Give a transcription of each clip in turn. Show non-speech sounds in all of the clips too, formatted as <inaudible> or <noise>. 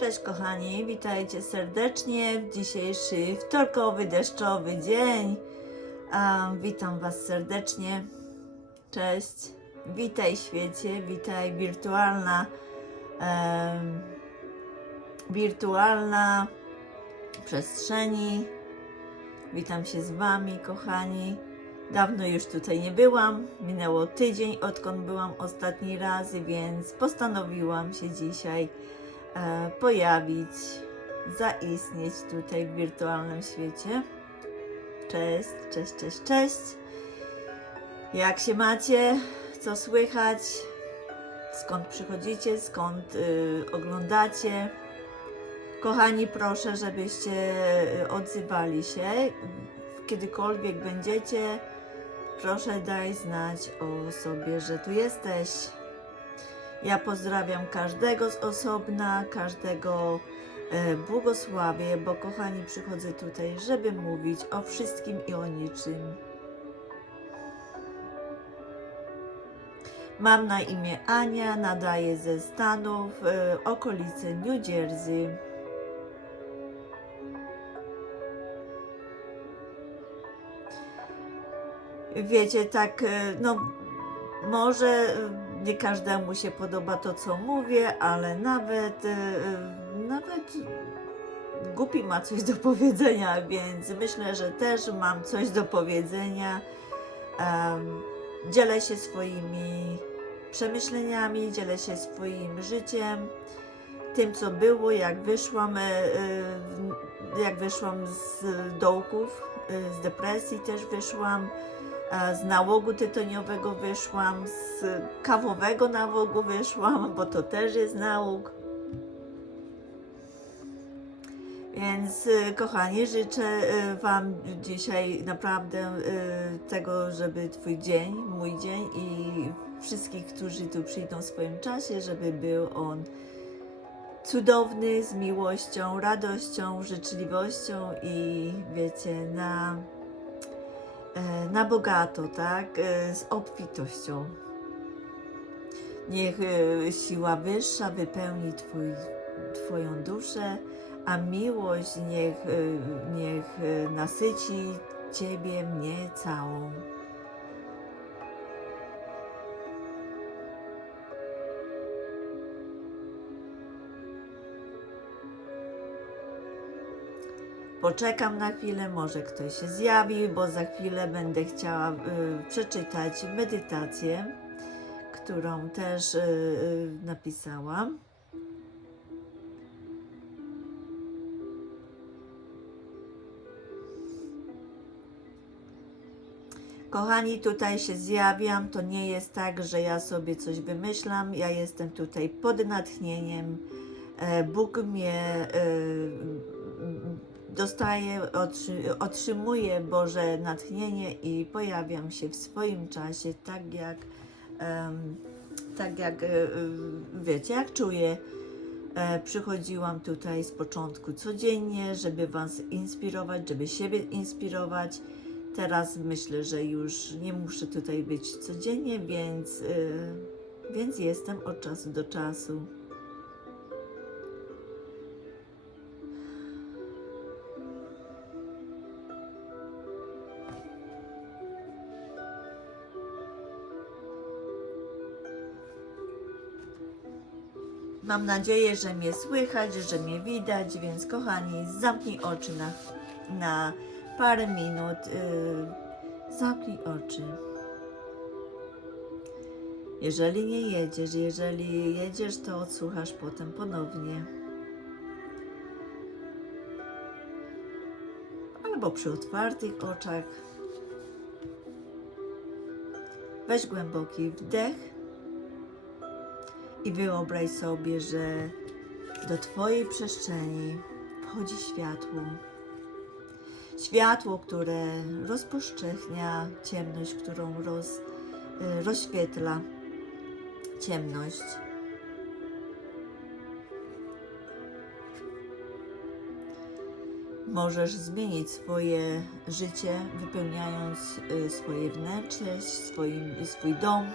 Cześć kochani, witajcie serdecznie w dzisiejszy wtorkowy, deszczowy dzień. Um, witam Was serdecznie. Cześć. Witaj świecie, witaj wirtualna, em, wirtualna przestrzeni. Witam się z Wami, kochani. Dawno już tutaj nie byłam. Minęło tydzień, odkąd byłam ostatni raz, więc postanowiłam się dzisiaj pojawić, zaistnieć tutaj w wirtualnym świecie. Cześć, cześć, cześć, cześć. Jak się macie? Co słychać? Skąd przychodzicie? Skąd y, oglądacie? Kochani, proszę, żebyście y, odzywali się. Kiedykolwiek będziecie, proszę daj znać o sobie, że tu jesteś. Ja pozdrawiam każdego z osobna, każdego e, błogosławię, bo kochani, przychodzę tutaj, żeby mówić o wszystkim i o niczym. Mam na imię Ania, nadaję ze Stanów, e, okolicy New Jersey. Wiecie, tak, e, no, może nie każdemu się podoba to, co mówię, ale nawet, e, e, nawet głupi ma coś do powiedzenia, więc myślę, że też mam coś do powiedzenia. Dzielę się swoimi przemyśleniami, dzielę się swoim życiem, tym, co było, jak wyszłam, e, jak wyszłam z dołków, z depresji też wyszłam. Z nałogu tytoniowego wyszłam, z kawowego nałogu wyszłam, bo to też jest nałóg. Więc e, kochani, życzę e, Wam dzisiaj naprawdę e, tego, żeby Twój dzień, mój dzień i wszystkich, którzy tu przyjdą w swoim czasie, żeby był on cudowny, z miłością, radością, życzliwością i wiecie, na na bogato, tak? E, Z obfitością. Niech e, siła wyższa wypełni twój, Twoją duszę, a miłość niech, e, niech e, nasyci Ciebie, mnie całą. Poczekam na chwilę, może ktoś się zjawi, bo za chwilę będę chciała y, przeczytać medytację, którą też y, y, napisałam. Kochani, tutaj się zjawiam. To nie jest tak, że ja sobie coś wymyślam. Ja jestem tutaj pod natchnieniem. E, Bóg mnie e, dostaję, otrzy- otrzymuję Boże natchnienie i pojawiam się w swoim czasie, tak jak, tak jak e, e, wiecie, jak czuję. E, Przychodziłam tutaj z początku codziennie, żeby Was inspirować, żeby siebie inspirować. Teraz myślę, że już nie muszę tutaj być codziennie, więc, więc jestem od czasu do czasu. Mam nadzieję, że mnie słychać, że mnie widać, więc kochani, zamknij oczy na, na parę minut. Yy, zamknij oczy. Jeżeli nie jedziesz, jeżeli jedziesz, to odsłuchasz potem ponownie. Albo przy otwartych oczach. Weź głęboki wdech i wyobraź sobie, że do Twojej przestrzeni wchodzi światło. Światło, które rozposzczechnia ciemność, którą roz, y, rozświetla ciemność. Możesz zmienić swoje życie, wypełniając y, swoje wnętrze, swoim, swój dom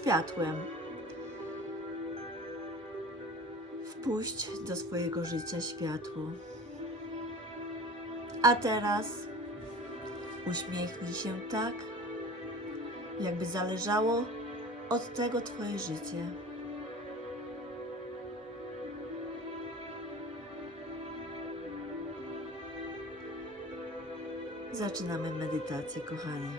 światłem. Wpuść do swojego życia światło. A teraz uśmiechnij się tak, jakby zależało od tego Twoje życie. Zaczynamy medytację, kochanie.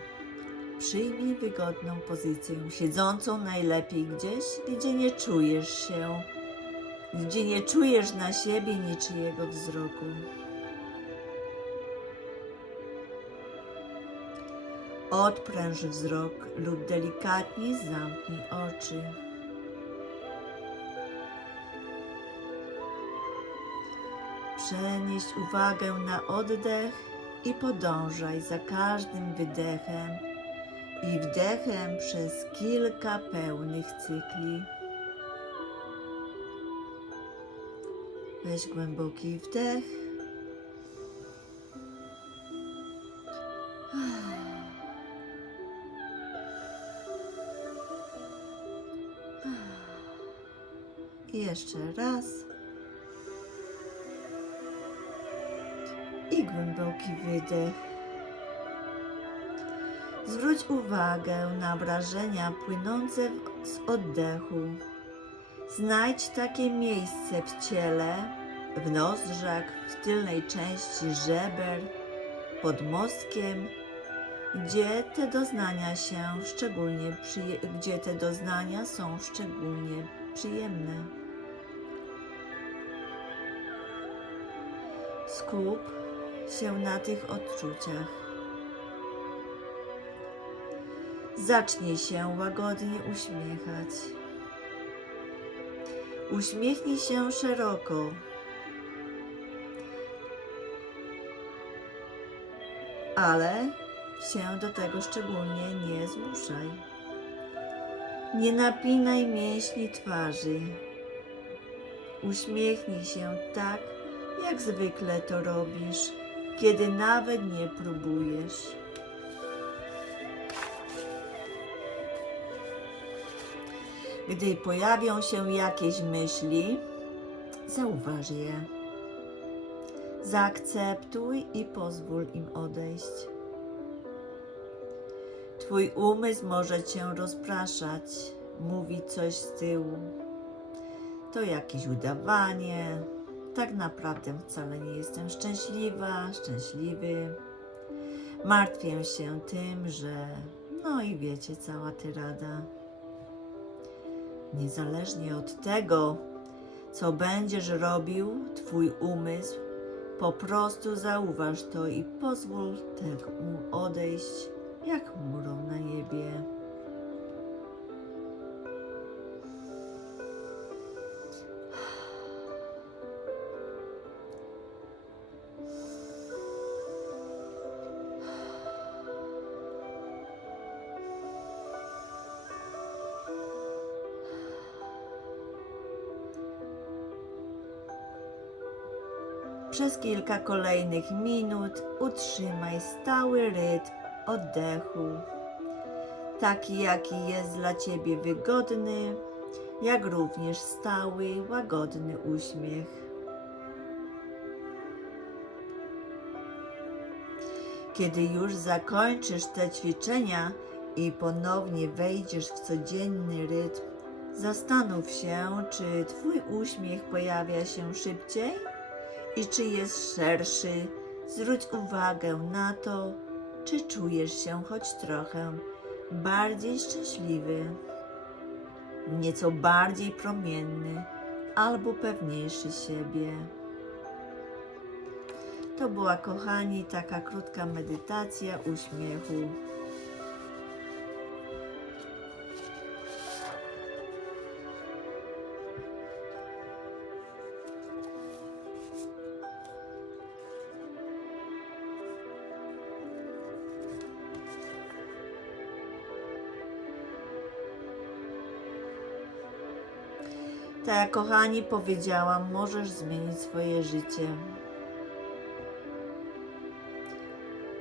Przyjmij wygodną pozycję, siedzącą najlepiej gdzieś, gdzie nie czujesz się, gdzie nie czujesz na siebie niczyjego wzroku. Odpręż wzrok lub delikatnie zamknij oczy. Przenieś uwagę na oddech i podążaj za każdym wydechem i wdechem przez kilka pełnych cykli. Weź głęboki wdech. I jeszcze raz. I głęboki wydech. Zwróć uwagę na wrażenia płynące z oddechu. Znajdź takie miejsce w ciele, w nozdrzach, w tylnej części żeber, pod mostkiem, gdzie te doznania się szczególnie gdzie te doznania są szczególnie przyjemne. Skup się na tych odczuciach. Zacznij się łagodnie uśmiechać. Uśmiechnij się szeroko. Ale się do tego szczególnie nie zmuszaj. Nie napinaj mięśni twarzy. Uśmiechnij się tak, jak zwykle to robisz, kiedy nawet nie próbujesz. Gdy pojawią się jakieś myśli, zauważ je. Zaakceptuj i pozwól im odejść. Twój umysł może cię rozpraszać, mówić coś z tyłu. To jakieś udawanie. Tak naprawdę wcale nie jestem szczęśliwa, szczęśliwy. Martwię się tym, że. No i wiecie, cała tyrada. Niezależnie od tego, co będziesz robił, Twój umysł, po prostu zauważ to i pozwól temu odejść jak chmurą na niebie. Kilka kolejnych minut utrzymaj stały rytm oddechu, taki jaki jest dla Ciebie wygodny, jak również stały, łagodny uśmiech. Kiedy już zakończysz te ćwiczenia i ponownie wejdziesz w codzienny rytm, zastanów się, czy Twój uśmiech pojawia się szybciej i czy jest szerszy. Zwróć uwagę na to, czy czujesz się choć trochę bardziej szczęśliwy, nieco bardziej promienny albo pewniejszy siebie. To była, kochani, taka krótka medytacja uśmiechu. Kochani powiedziałam, możesz zmienić swoje życie.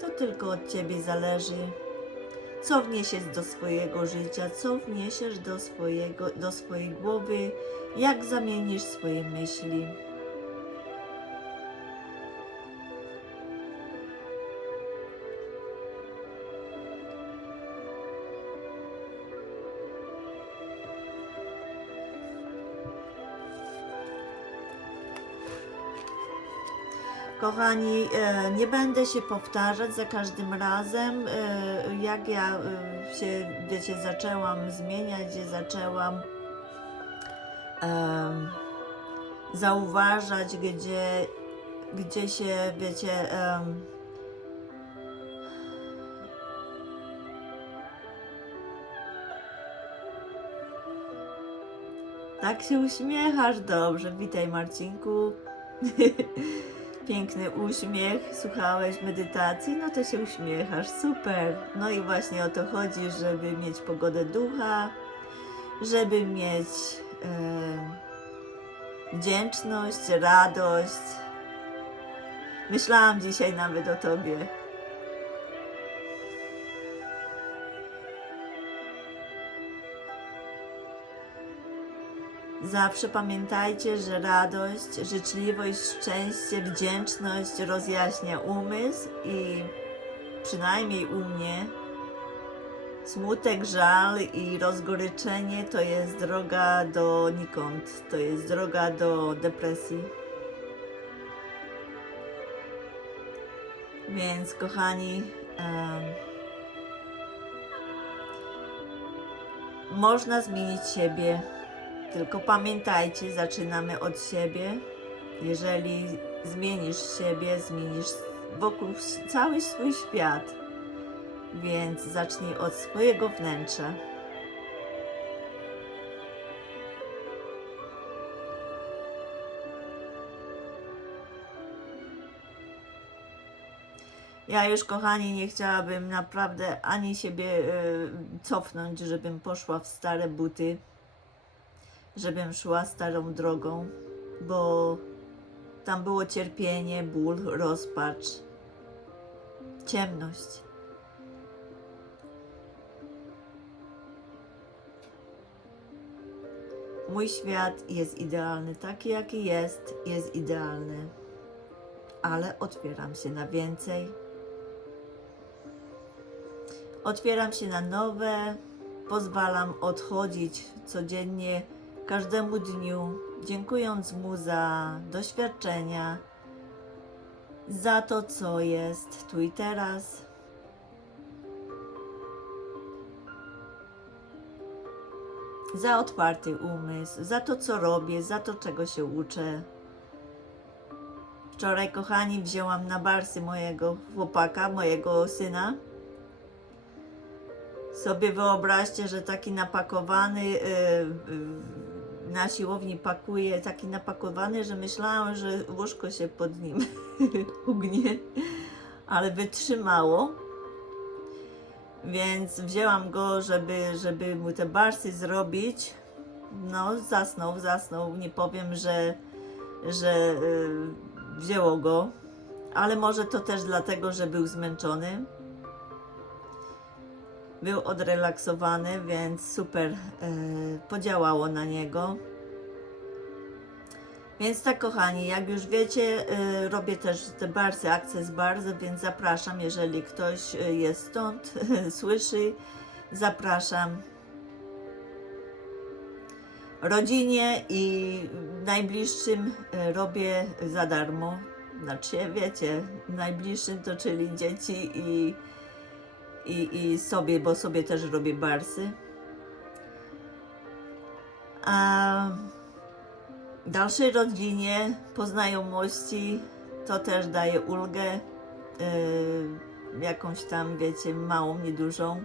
To tylko od Ciebie zależy, co wniesiesz do swojego życia, co wniesiesz do, swojego, do swojej głowy, jak zamienisz swoje myśli. Kochani, e, nie będę się powtarzać za każdym razem. e, Jak ja e, się, wiecie, zaczęłam zmieniać, gdzie zaczęłam zauważać, gdzie, gdzie się, wiecie, tak się uśmiechasz dobrze. Witaj, Marcinku. <laughs> Piękny uśmiech, słuchałeś medytacji, no to się uśmiechasz, super. No i właśnie o to chodzi, żeby mieć pogodę ducha, żeby mieć e, wdzięczność, radość. Myślałam dzisiaj nawet o tobie. Zawsze pamiętajcie, że radość, życzliwość, szczęście, wdzięczność rozjaśnia umysł i przynajmniej u mnie smutek, żal i rozgoryczenie to jest droga do nikąd, to jest droga do depresji. Więc kochani, em, można zmienić siebie. Tylko pamiętajcie, zaczynamy od siebie. Jeżeli zmienisz siebie, zmienisz wokół cały swój świat. Więc zacznij od swojego wnętrza. Ja już, kochani, nie chciałabym naprawdę ani siebie e, cofnąć, żebym poszła w stare buty żebym szła starą drogą, bo tam było cierpienie, ból, rozpacz, ciemność. Mój świat jest idealny, taki jaki jest, jest idealny, ale otwieram się na więcej. Otwieram się na nowe, pozwalam odchodzić codziennie każdemu dniu, dziękując Mu za doświadczenia, za to, co jest tu i teraz. Za otwarty umysł, za to, co robię, za to, czego się uczę. Wczoraj, kochani, wzięłam na barsy mojego chłopaka, mojego syna sobie wyobraźcie, że taki napakowany yy, yy, na siłowni pakuje, taki napakowany, że myślałam, że łóżko się pod nim <laughs> ugnie, ale wytrzymało. Więc wzięłam go, żeby, żeby mu te barsy zrobić. No, zasnął, zasnął. Nie powiem, że, że yy, wzięło go, ale może to też dlatego, że był zmęczony był odrelaksowany, więc super e, podziałało na niego. Więc tak, kochani, jak już wiecie, e, robię też te barsy, Access Bars, więc zapraszam, jeżeli ktoś e, jest stąd, <laughs> słyszy, zapraszam rodzinie i najbliższym robię za darmo. Znaczy, wiecie, najbliższym to czyli dzieci i i, i sobie, bo sobie też robię barsy. A dalszej rodzinie po znajomości to też daje ulgę, yy, jakąś tam, wiecie, małą, niedużą.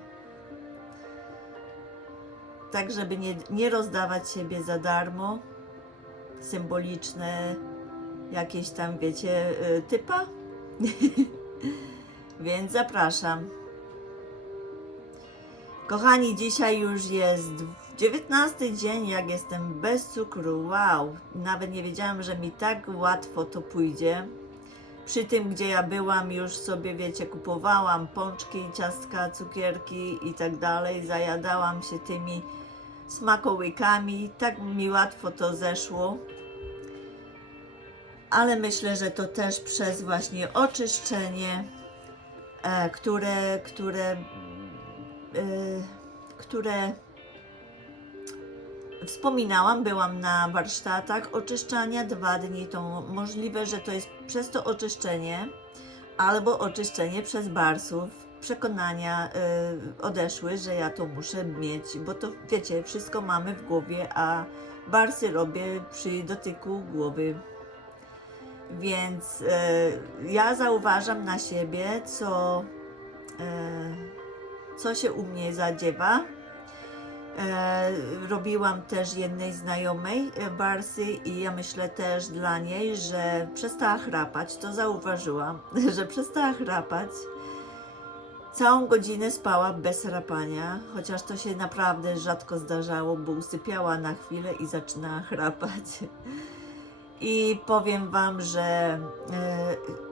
Tak, żeby nie, nie rozdawać siebie za darmo. Symboliczne jakieś tam, wiecie, yy, typa. <laughs> Więc zapraszam. Kochani, dzisiaj już jest 19 dzień, jak jestem bez cukru. Wow, nawet nie wiedziałam, że mi tak łatwo to pójdzie. przy tym, gdzie ja byłam, już sobie, wiecie, kupowałam pączki, ciastka, cukierki i tak dalej. Zajadałam się tymi smakołykami. Tak mi łatwo to zeszło. Ale myślę, że to też przez właśnie oczyszczenie, e, które, które, które wspominałam, byłam na warsztatach oczyszczania dwa dni. To możliwe, że to jest przez to oczyszczenie albo oczyszczenie przez barsów. Przekonania y, odeszły, że ja to muszę mieć, bo to wiecie, wszystko mamy w głowie, a barsy robię przy dotyku głowy. Więc y, ja zauważam na siebie, co, y, co się u mnie zadziewa. E, robiłam też jednej znajomej e, barsy i ja myślę też dla niej, że przestała chrapać. To zauważyłam, <laughs> że przestała chrapać. Całą godzinę spała bez chrapania, chociaż to się naprawdę rzadko zdarzało, bo usypiała na chwilę i zaczynała chrapać. I powiem Wam, że e,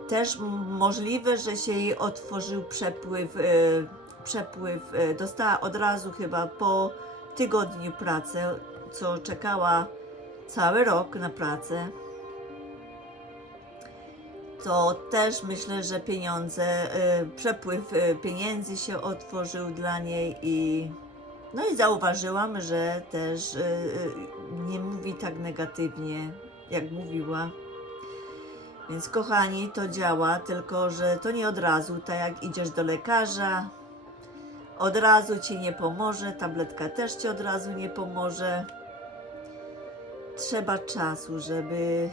też możliwe, że się jej otworzył przepływ, e, przepływ e, dostała od razu chyba po tygodniu pracy, co czekała cały rok na pracę. To też myślę, że pieniądze, e, przepływ e, pieniędzy się otworzył dla niej i no i zauważyłam, że też nie mówi tak negatywnie, jak mówiła. Więc kochani, to działa, tylko że to nie od razu, tak jak idziesz do lekarza, od razu ci nie pomoże, tabletka też ci od razu nie pomoże. Trzeba czasu, żeby,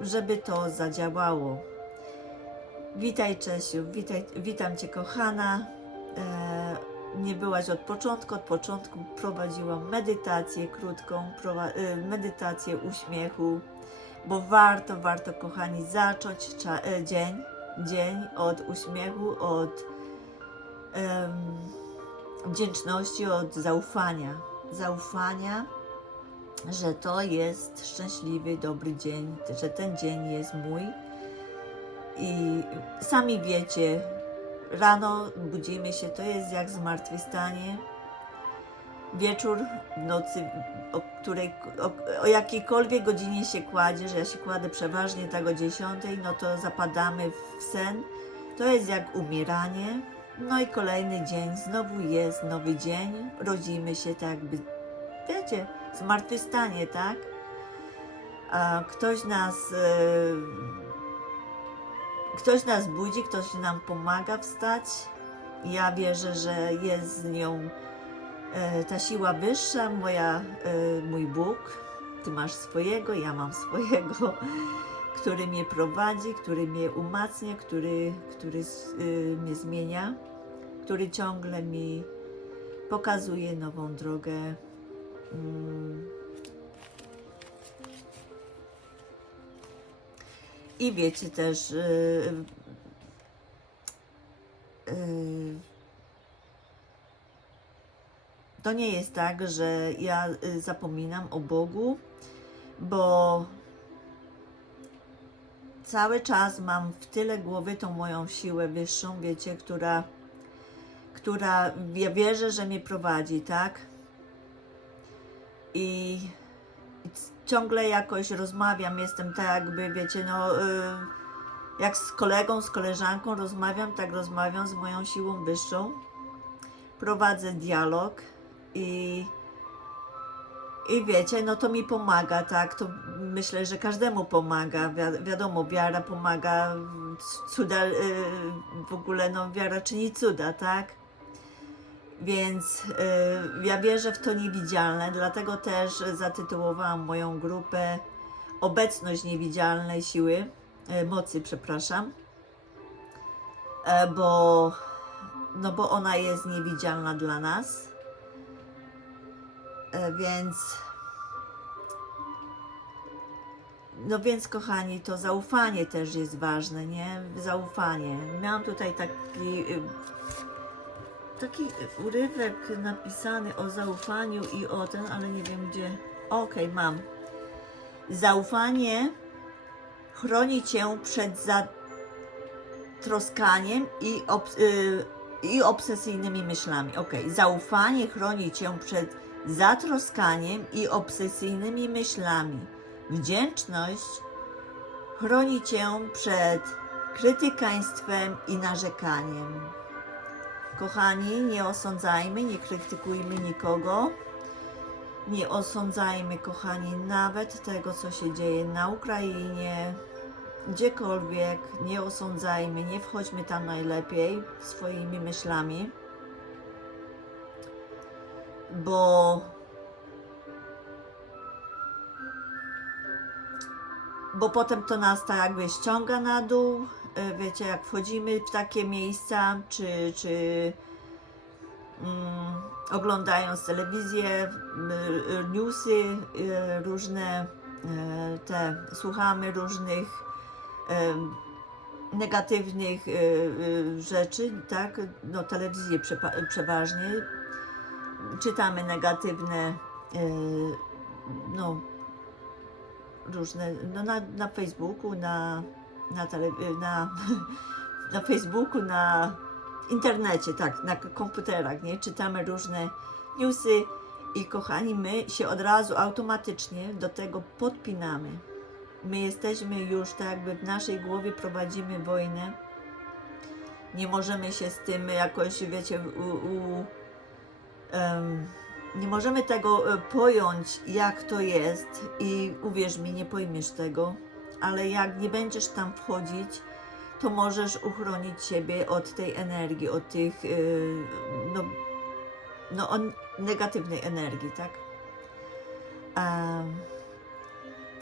żeby to zadziałało. Witaj Czesiu, witaj, witam Cię kochana. E, nie byłaś od początku, od początku prowadziłam medytację krótką, e, medytację uśmiechu, bo warto, warto kochani zacząć e, dzień, dzień od uśmiechu, od em, wdzięczności, od zaufania. Zaufania, że to jest szczęśliwy, dobry dzień, że ten dzień jest mój. I sami wiecie, rano budzimy się, to jest jak zmartwychwstanie. Wieczór, w nocy, o której, o, o jakiejkolwiek godzinie się kładzie, że ja się kładę przeważnie tak o 10, no to zapadamy w sen. To jest jak umieranie. No i kolejny dzień, znowu jest nowy dzień, rodzimy się tak jakby, wiecie, zmartwychwstanie, tak? A ktoś nas, e, ktoś nas budzi, ktoś nam pomaga wstać. Ja wierzę, że jest z nią e, ta siła wyższa, moja, e, mój Bóg. Ty masz swojego, ja mam swojego, który mnie prowadzi, który mnie umacnia, który, który y, mnie zmienia, który ciągle mi pokazuje nową drogę. Mm. I wiecie też, y, y, to nie jest tak, że ja zapominam o Bogu, bo cały czas mam w tyle głowy tą moją siłę wyższą, wiecie, która, która ja wierzę, że mnie prowadzi, tak? I, ciągle jakoś rozmawiam, jestem tak jakby, wiecie, no, y, jak z kolegą, z koleżanką rozmawiam, tak rozmawiam z moją siłą wyższą. Prowadzę dialog i i wiecie, no to mi pomaga, tak? To myślę, że każdemu pomaga. Wi- wiadomo, wiara pomaga, cuda, y, w ogóle no wiara czyni cuda, tak? Więc y, ja wierzę w to niewidzialne, dlatego też zatytułowałam moją grupę Obecność niewidzialnej siły, y, mocy, przepraszam, E, bo, no bo ona jest niewidzialna dla nas. E, Więc. No więc, kochani, to zaufanie też jest ważne, nie? Zaufanie. Miałam tutaj taki. y, Taki urywek napisany o zaufaniu i o ten, ale nie wiem gdzie. Okej, mam. Zaufanie chroni cię przed zatroskaniem i, ob, y, i obsesyjnymi myślami. Ok, zaufanie chroni cię przed zatroskaniem i obsesyjnymi myślami. Wdzięczność chroni cię przed krytykaństwem i narzekaniem. Kochani, nie osądzajmy, nie krytykujmy nikogo. Nie osądzajmy, kochani, nawet tego, co się dzieje na Ukrainie, gdziekolwiek. Nie osądzajmy, nie wchodźmy tam najlepiej swoimi myślami, bo bo potem to nas tak jakby ściąga na dół. E, Wiecie, jak wchodzimy w takie miejsca, czy, czy mm, oglądając telewizję, e, newsy e, różne, te słuchamy różnych negatywnych rzeczy, tak? No, telewizję przeważnie. Czytamy negatywne, e, no, różne, no na, na Facebooku, na, na, tele, na, <laughs> na Facebooku, na internecie, tak, na komputerach, nie? Czytamy różne newsy i kochani, my się od razu automatycznie do tego podpinamy. My jesteśmy już tak jakby w naszej głowie prowadzimy wojnę. Nie możemy się z tym jakoś, wiecie, u, u, nie możemy tego e, pojąć, jak to jest i uwierz mi, nie pojmiesz tego, ale jak nie będziesz tam wchodzić, to możesz uchronić siebie od tej energii, od tych, e, no, no od negatywnej energii, tak?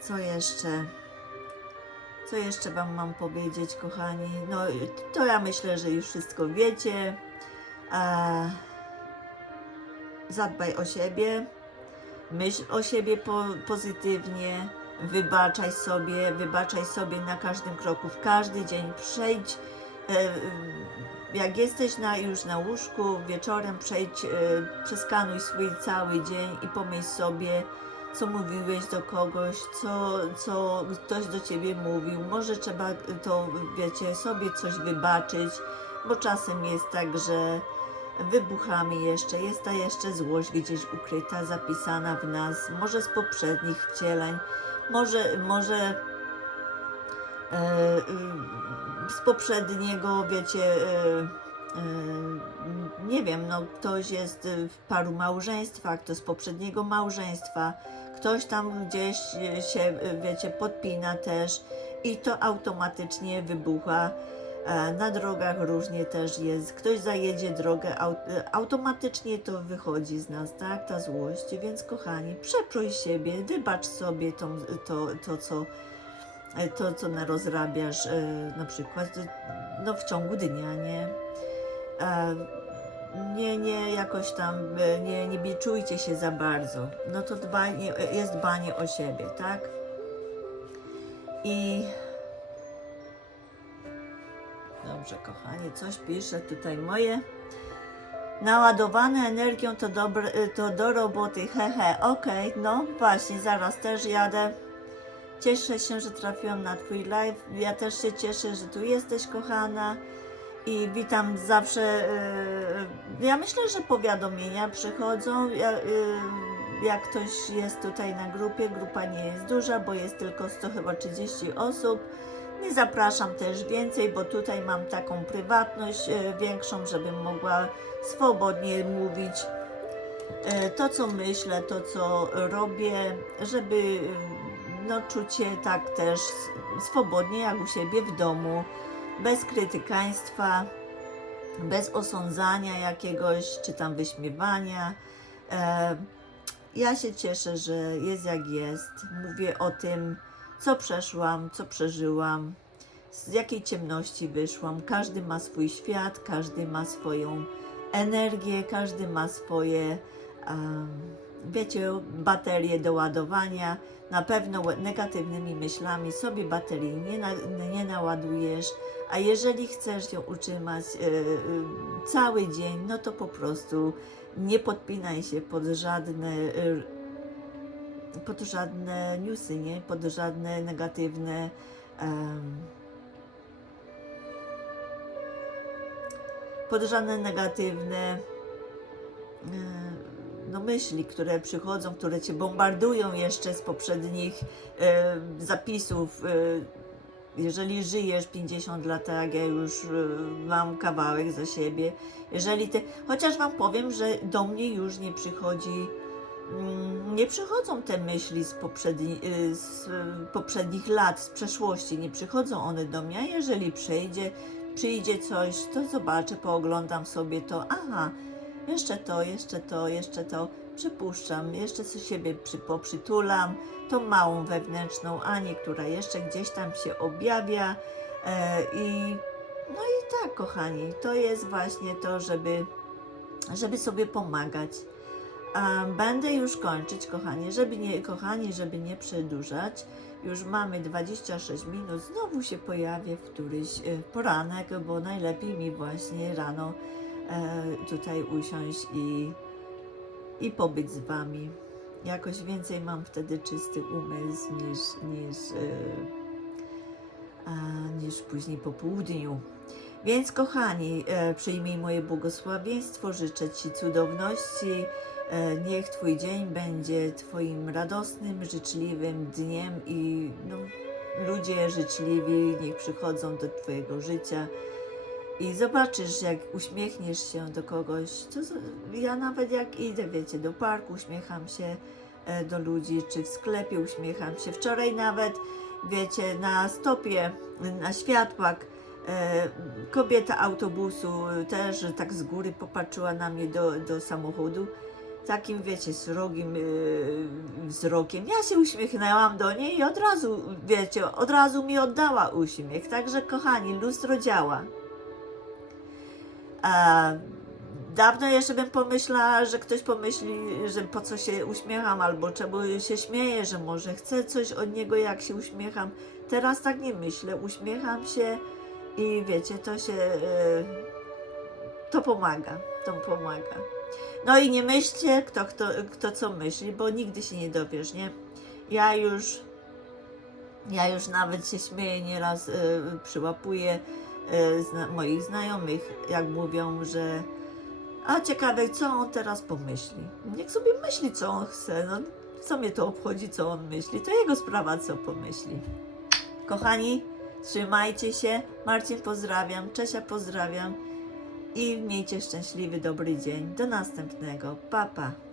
Co jeszcze? Co jeszcze Wam mam powiedzieć, kochani? No, to ja myślę, że już wszystko wiecie. Zadbaj o siebie, myśl o siebie po, pozytywnie, wybaczaj sobie, wybaczaj sobie na każdym kroku, w każdy dzień przejdź, e, jak jesteś na, już na łóżku, wieczorem przejdź, e, przeskanuj swój cały dzień i pomyśl sobie, co mówiłeś do kogoś, co, co ktoś do ciebie mówił. Może trzeba to, wiecie, sobie coś wybaczyć, bo czasem jest tak, że wybuchamy jeszcze, jest ta jeszcze złość gdzieś ukryta, zapisana w nas, może z poprzednich wcieleń, może, może e, e, z poprzedniego, wiecie, e, e, nie wiem, no ktoś jest w paru małżeństwach, to z poprzedniego małżeństwa, ktoś tam gdzieś się, wiecie, podpina też i to automatycznie wybucha. Na drogach różnie też jest. Ktoś zajedzie drogę, au- automatycznie to wychodzi z nas, tak? Ta złość. Więc kochani, przeprój siebie, wybacz sobie tą, to, to, co, to, co narozrabiasz e, na przykład no, w ciągu dnia, nie? E, Nie, nie jakoś tam, e, nie, nie biczujcie się za bardzo. No to dbanie, jest dbanie o siebie, tak? I Dobrze, kochani, coś pisze tutaj moje. Naładowane energią to, dobre, to do roboty, hehe, okej, no właśnie, zaraz też jadę. Cieszę się, że trafiłam na Twój live. Ja też się cieszę, że tu jesteś, kochana. I witam zawsze. Yy, ja myślę, że powiadomienia przychodzą. Ja, jak ktoś jest tutaj na grupie, grupa nie jest duża, bo jest tylko 100 chyba 30 osób. Nie zapraszam też więcej, bo tutaj mam taką prywatność e, większą, żebym mogła swobodnie mówić e, to, co myślę, to, co robię, żeby no, czuć się tak też swobodnie jak u siebie w domu, bez krytykaństwa, bez osądzania jakiegoś, czy tam wyśmiewania. E, Ja się cieszę, że jest jak jest. Mówię o tym, co przeszłam, co przeżyłam, z jakiej ciemności wyszłam. Każdy ma swój świat, każdy ma swoją energię, każdy ma swoje, um, wiecie, baterie do ładowania. Na pewno negatywnymi myślami sobie baterii nie, na, nie naładujesz, a jeżeli chcesz ją utrzymać e, e, cały dzień, no to po prostu nie podpinaj się pod żadne e, pod żadne newsy, nie? Pod żadne negatywne em, pod żadne negatywne no, myśli, które przychodzą, które cię bombardują jeszcze z poprzednich e, zapisów. E, jeżeli żyjesz 50 lat, tak ja już e, mam kawałek za siebie, jeżeli ty, chociaż wam powiem, że do mnie już nie przychodzi, nie przychodzą te myśli z, poprzedni, y, z y, poprzednich lat, z przeszłości, nie przychodzą one do mnie, jeżeli przejdzie, przyjdzie coś, to zobaczę, pooglądam sobie to, aha, jeszcze to, jeszcze to, jeszcze to, przypuszczam, jeszcze co siebie przy, poprzytulam, tą małą wewnętrzną Anię, która jeszcze gdzieś tam się objawia. E, i no i tak, kochani, to jest właśnie to, żeby, żeby sobie pomagać. Będę już kończyć, kochani, żeby nie, kochani, żeby nie przedłużać. Już mamy 26 minut, znowu się pojawię w któryś e, poranek, bo najlepiej mi właśnie rano e, tutaj usiąść i, i pobyć z Wami. Jakoś więcej mam wtedy czysty umysł niż, niż, e, niż później po południu. Więc kochani, przyjmij moje błogosławieństwo, życzę Ci cudowności. E, niech Twój dzień będzie Twoim radosnym, życzliwym dniem i no, ludzie życzliwi niech przychodzą do Twojego życia. I zobaczysz, jak uśmiechniesz się do kogoś. To, ja nawet jak idę, wiecie, do parku, uśmiecham się e, do ludzi, czy w sklepie uśmiecham się. Wczoraj nawet, wiecie, na stopie, na światłach, e, kobieta autobusu też tak z góry popatrzyła na mnie do, do samochodu. Takim, wiecie, srogim yy, wzrokiem. Ja się uśmiechnęłam do niej i od razu, wiecie, od razu mi oddała uśmiech. Także, kochani, lustro działa. A dawno jeszcze bym pomyślała, że ktoś pomyśli, że po co się uśmiecham, albo czemu się śmieję, że może chcę coś od niego, jak się uśmiecham. Teraz tak nie myślę. Uśmiecham się i wiecie, to się. Yy, to pomaga. To pomaga. No i nie myślcie, kto, kto, kto co myśli, bo nigdy się nie dowiesz, nie? Ja już. Ja już nawet się śmieję nieraz, y, przyłapuję y, zna, moich znajomych, jak mówią, że a ciekawe, co on teraz pomyśli. Niech sobie myśli, co on chce. No, co mnie to obchodzi, co on myśli. To jego sprawa, co pomyśli. Kochani, trzymajcie się. Marcin pozdrawiam, Czesia pozdrawiam i miejcie szczęśliwy, dobry dzień. Do następnego. Pa, pa.